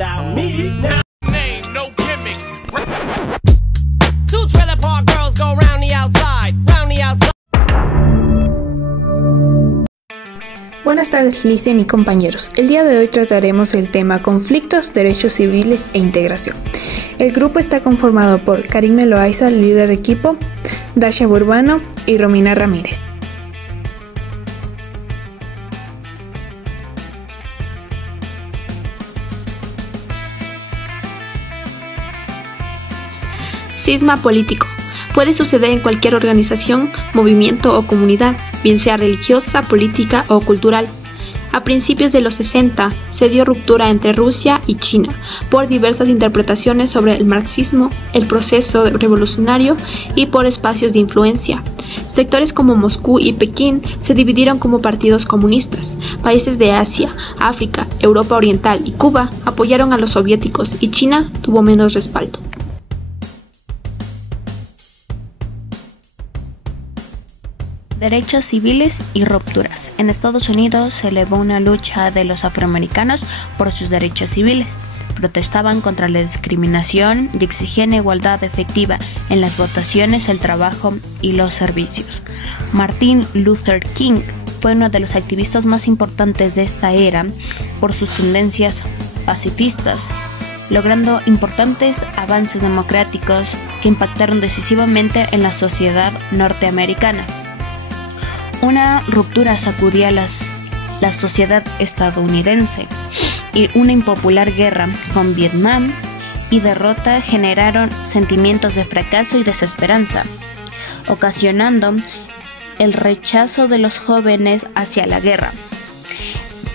without me now. Name, no gimmicks. Two trailer park girls go round the outside, round the outside. Buenas tardes, Licen y compañeros. El día de hoy trataremos el tema conflictos, derechos civiles e integración. El grupo está conformado por Karime Loaiza, líder de equipo, Dasha Burbano y Romina Ramírez. Cisma político. Puede suceder en cualquier organización, movimiento o comunidad, bien sea religiosa, política o cultural. A principios de los 60 se dio ruptura entre Rusia y China por diversas interpretaciones sobre el marxismo, el proceso revolucionario y por espacios de influencia. Sectores como Moscú y Pekín se dividieron como partidos comunistas. Países de Asia, África, Europa Oriental y Cuba apoyaron a los soviéticos y China tuvo menos respaldo. Derechos civiles y rupturas. En Estados Unidos se elevó una lucha de los afroamericanos por sus derechos civiles. Protestaban contra la discriminación y exigían igualdad efectiva en las votaciones, el trabajo y los servicios. Martin Luther King fue uno de los activistas más importantes de esta era por sus tendencias pacifistas, logrando importantes avances democráticos que impactaron decisivamente en la sociedad norteamericana. Una ruptura sacudía la sociedad estadounidense y una impopular guerra con Vietnam y derrota generaron sentimientos de fracaso y desesperanza, ocasionando el rechazo de los jóvenes hacia la guerra.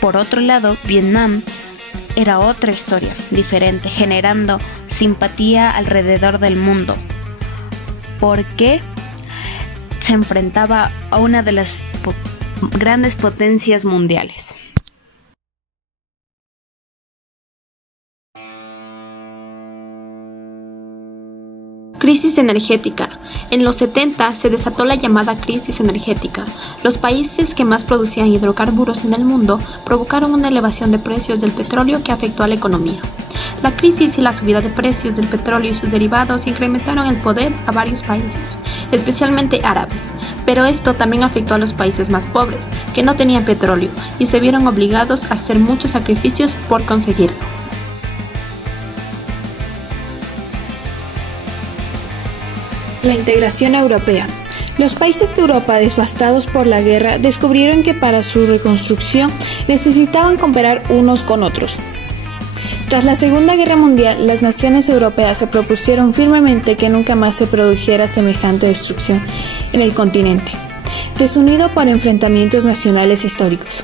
Por otro lado, Vietnam era otra historia diferente, generando simpatía alrededor del mundo, porque se enfrentaba a una de las grandes potencias mundiales. Crisis energética. En los 70 se desató la llamada crisis energética. Los países que más producían hidrocarburos en el mundo provocaron una elevación de precios del petróleo que afectó a la economía. La crisis y la subida de precios del petróleo y sus derivados incrementaron el poder a varios países, especialmente árabes, pero esto también afectó a los países más pobres, que no tenían petróleo y se vieron obligados a hacer muchos sacrificios por conseguirlo. La integración europea. Los países de Europa devastados por la guerra descubrieron que para su reconstrucción necesitaban cooperar unos con otros. Tras la Segunda Guerra Mundial, las naciones europeas se propusieron firmemente que nunca más se produjera semejante destrucción en el continente, desunido por enfrentamientos nacionales históricos.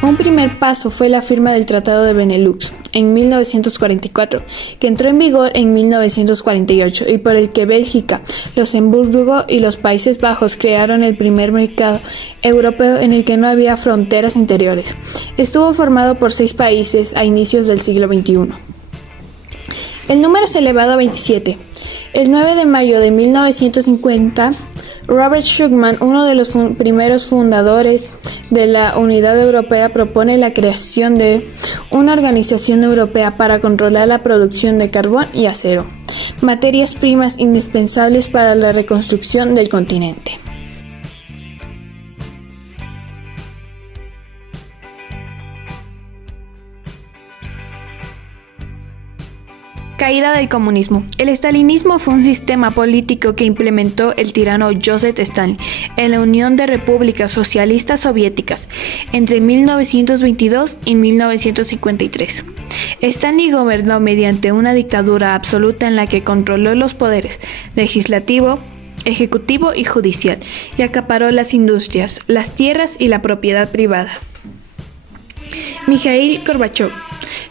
Un primer paso fue la firma del Tratado de Benelux en 1944, que entró en vigor en 1948 y por el que Bélgica, Luxemburgo y los Países Bajos crearon el primer mercado europeo en el que no había fronteras interiores. Estuvo formado por 6 países a inicios del siglo XXI. El número es elevado a 27. El 9 de mayo de 1950, Robert Schuman, uno de los primeros fundadores de la Unidad Europea, propone la creación de una organización europea para controlar la producción de carbón y acero, materias primas indispensables para la reconstrucción del continente. Caída del comunismo. El estalinismo fue un sistema político que implementó el tirano Joseph Stalin en la Unión de Repúblicas Socialistas Soviéticas entre 1922 y 1953. Stalin gobernó mediante una dictadura absoluta en la que controló los poderes legislativo, ejecutivo y judicial y acaparó las industrias, las tierras y la propiedad privada. Mikhail Gorbachev.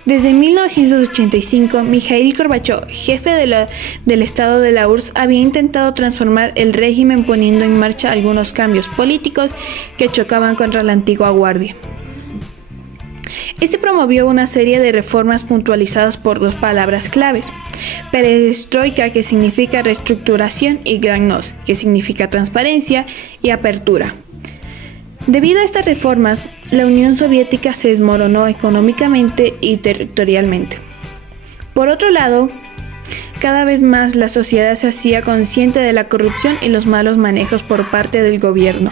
Desde 1985, Mikhail Gorbachev, jefe del Estado de la URSS, había intentado transformar el régimen poniendo en marcha algunos cambios políticos que chocaban contra la antigua guardia. Este promovió una serie de reformas puntualizadas por 2 palabras claves: perestroika, que significa reestructuración, y glasnost, que significa transparencia y apertura. Debido a estas reformas, la Unión Soviética se desmoronó económicamente y territorialmente. Por otro lado, cada vez más la sociedad se hacía consciente de la corrupción y los malos manejos por parte del gobierno.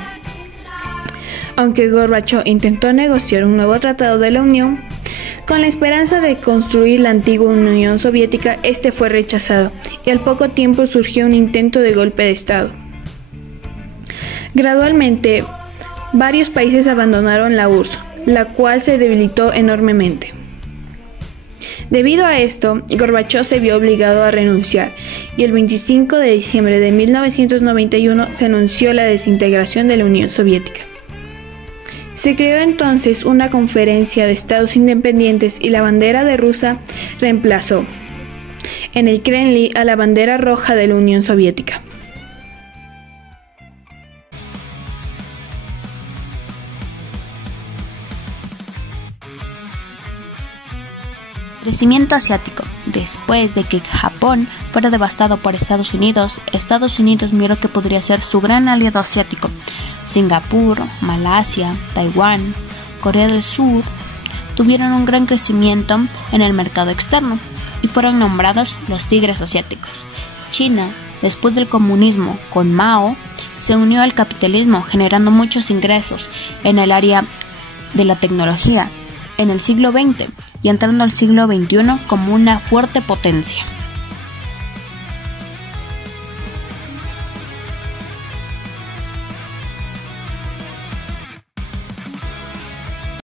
Aunque Gorbachov intentó negociar un nuevo tratado de la Unión, con la esperanza de construir la antigua Unión Soviética, este fue rechazado y al poco tiempo surgió un intento de golpe de Estado. Gradualmente, varios países abandonaron la URSS, la cual se debilitó enormemente. Debido a esto, Gorbachov se vio obligado a renunciar y el 25 de diciembre de 1991 se anunció la desintegración de la Unión Soviética. Se creó entonces una conferencia de estados independientes y la bandera de Rusia reemplazó en el Kremlin a la bandera roja de la Unión Soviética. Crecimiento asiático. Después de que Japón fuera devastado por Estados Unidos miró que podría ser su gran aliado asiático. Singapur, Malasia, Taiwán, Corea del Sur tuvieron un gran crecimiento en el mercado externo y fueron nombrados los tigres asiáticos. China, después del comunismo con Mao, se unió al capitalismo generando muchos ingresos en el área de la tecnología en el siglo XX y entrando al siglo XXI como una fuerte potencia.